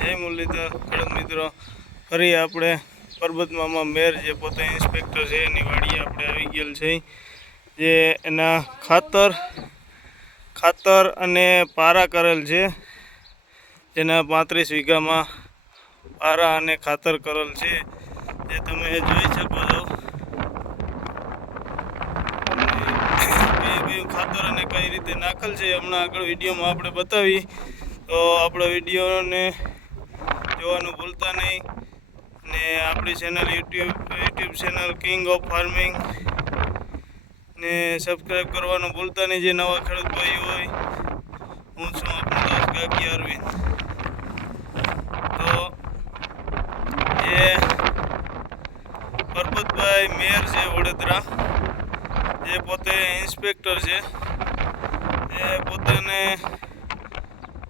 જય મુરલીધર ખેડૂત મિત્રો, ફરી આપણે પરબત મામા મેર જે પોતે ઇન્સ્પેક્ટર છે એની વાડીએ આપણે આવી ગયેલ છે. જે એના ખાતર અને પારા કરેલ છે, જેના 35 વીઘામાં પારા અને ખાતર કરેલ છે, જે તમે જોઈ શકો છો. કયું ખાતર અને કઈ રીતે નાખેલ છે હમણાં આગળ વિડીયોમાં આપણે બતાવી. તો આપણો વિડીયોને જોવાનું ભૂલતા નહીં, ને આપણી channel YouTube channel king of farming ને સબસ્ક્રાઈબ કરવાનું ભૂલતા નહીં જે નવા ખેડૂત ભાઈઓ હોય. હું છું આપણો દોસ્ત ગાગી અરવિંદ. તો એ પરબતભાઈ મેર છે વડોદરા, જે પોતે ઇન્સ્પેક્ટર છે. એ પોતાને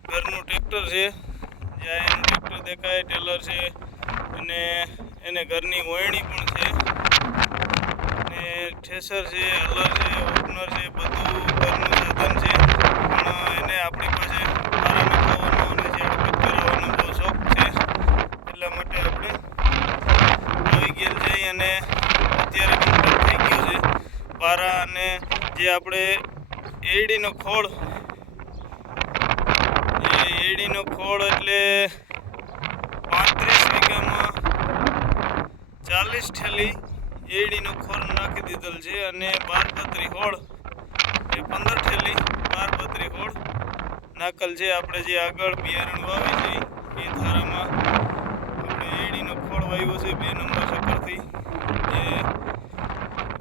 ઘરનું ટ્રેક્ટર છે, જ્યાં એનું ટ્રેક્ટર દેખાય ટેલર છે, અને એને ઘરની વોયણી પણ છે, અને ઠેસર છે, હલર છે, ઓપનર છે, બધું ઘરનું સાધન છે. પણ એને આપણી પાસે પારા નાખવાનો અને ઝાડપત કરાવવાનો બહુ શોખ છે, એટલા માટે આપણે આવી ગયેલ છે. અને અત્યારે કમ્પ્લીટ થઈ ગયું છે પારા, અને જે આપણે એડીનો ખોળ એટલે 35 વીઘામાં 40 ઠેલી એડીનો ખોળ નાખી દીધેલ છે, અને 12 ખોળ એ 15 ઠેલી 12 ખોળ નાખેલ છે. આપણે જે આગળ બિયારણ વાવી છે એ ધારામાં આપણે એડીનો ખોળ વાવ્યો છે 2 નંબર સકરથી. જે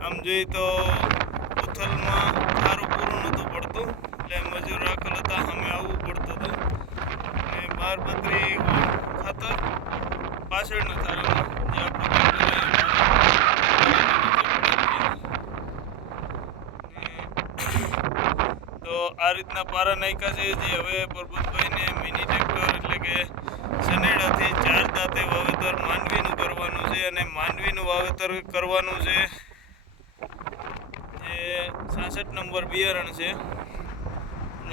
આમ જોઈએ તો ઉથલમાં સારું પૂરું નહોતું પડતું, એટલે મજૂર રાખેલ હતા, સામે આવવું પડતું હતું. અને 12 ખાતર પાછળના ધારામાં જે તો આ રીતના પારા નાખ્યા છે. જે હવે પરબતભાઈને મિની ટ્રેક્ટર એટલે કે સનેડાથી 4 દાંતે વાવેતર માંડવીનું કરવાનું છે, અને માંડવીનું વાવેતર કરવાનું છે. જે 66 નંબર બિયારણ છે,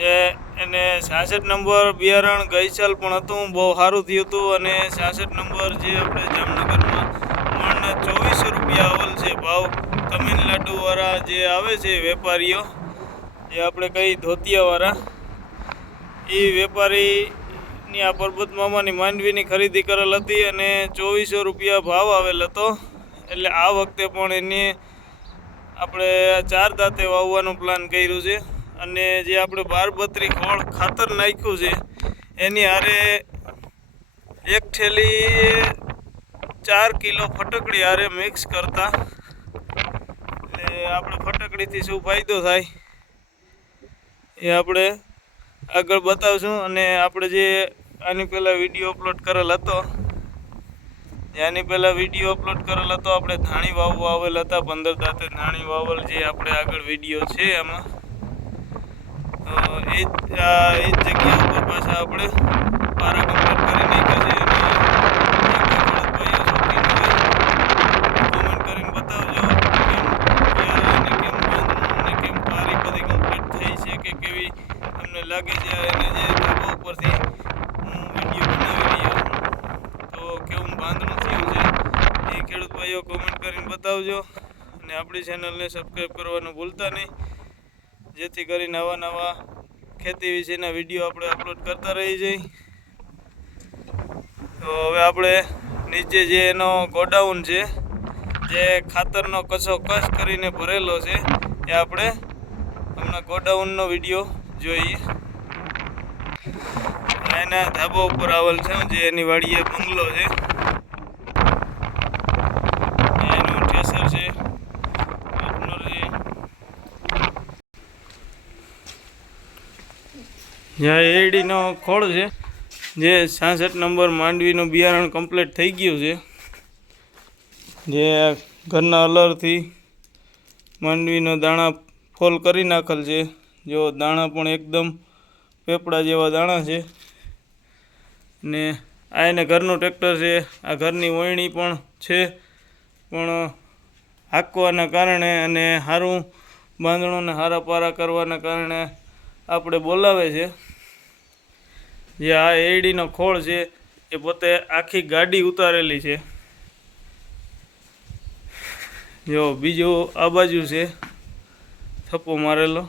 જે એને 66 નંબર બિયારણ ગઈ સાલ પણ હતું, બહુ સારું થયું હતું. અને 66 નંબર જે આપણે જામનગરમાં મણના 2400 રૂપિયા આવેલ છે ભાવ. તમિલનાડુવાળા જે આવે છે વેપારીઓ, જે આપણે કઈ ધોતિયાવાળા, એ વેપારીની આ પરબત મામાની માંડવીની ખરીદી કરેલ હતી, અને 2400 રૂપિયા ભાવ આવેલ હતો. એટલે આ વખતે પણ એની આપણે 4 દાંતે વાવવાનું પ્લાન કર્યું છે. અને જે આપણે 12 ખોળ ખાતર નાખ્યું છે એની હારે 1 ઠેલી 4 કિલો ફટકડી હારે મિક્સ કરતા. એટલે આપણે ફટકડીથી શું ફાયદો થાય એ આપણે આગળ બતાવશું. અને આપણે જે આની પહેલાં વિડીયો અપલોડ કરેલ હતો, આપણે ધાણી વાવવા આવેલ હતા, 15 દાંતે ધાણી વાવેલ, જે આપણે આગળ વિડીયો છે એમાં. તો એ જ જગ્યા ઉપર પાછા આપણે પારા કમ્પ્લીટ કરી નાખ્યા છે. અને કોમેન્ટ કરીને બતાવજો કેમ ક્યારે અને કેમ બાંધવું અને કેમ પારી બધી કમ્પ્લીટ થઈ છે કે કેવી તમને લાગે છે. અને જે ધાબા ઉપરથી હું વિડીયો બનાવી રહ્યો છું, તો કેવું બાંધણું થયું છે એ ખેડૂત ભાઈઓ કોમેન્ટ કરીને બતાવજો. અને આપણી ચેનલને સબસ્ક્રાઈબ કરવાનું ભૂલતા નહીં, જેથી કરી નવા ખેતી વિશેના વિડીયો આપણે અપલોડ કરતા રહી જઈએ. તો હવે આપણે નીચે જે એનો ગોડાઉન છે, જે ખાતરનો કચો કશ કરીને ભરેલો છે, એ આપણે હમણાં ગોડાઉનનો વિડીયો જોઈએ. એના ધાબા ઉપર આવેલ છે, જે એની વાડીએ બંગલો છે, એનું ઠેસર છે, ઓપનર છે. જ્યાં એડીનો ખોળ છે, જે 66 નંબર માંડવીનું બિયારણ કમ્પ્લીટ થઈ ગયું છે. જે ઘરના અલરથી માંડવીનો દાણા ફોલ કરી નાખેલ છે. જો દાણા પણ એકદમ પેપડા જેવા દાણા છે. ને આ એને ઘરનું ટ્રેક્ટર છે, આ ઘરની વોયણી પણ છે, પણ હાંકવાના કારણે અને સારું બાંધણોને હારા પારા કરવાના કારણે આપણે બોલાવે છે. જે આ એડીનો ખોળ છે એ પોતે આખી ગાડી ઉતારેલી છે. જો બીજું આ બાજુ છે થપ્પો મારેલો.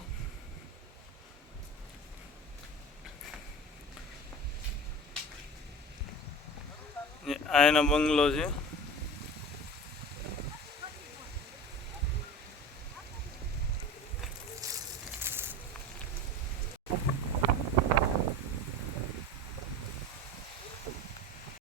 આ એનો બંગલો છે.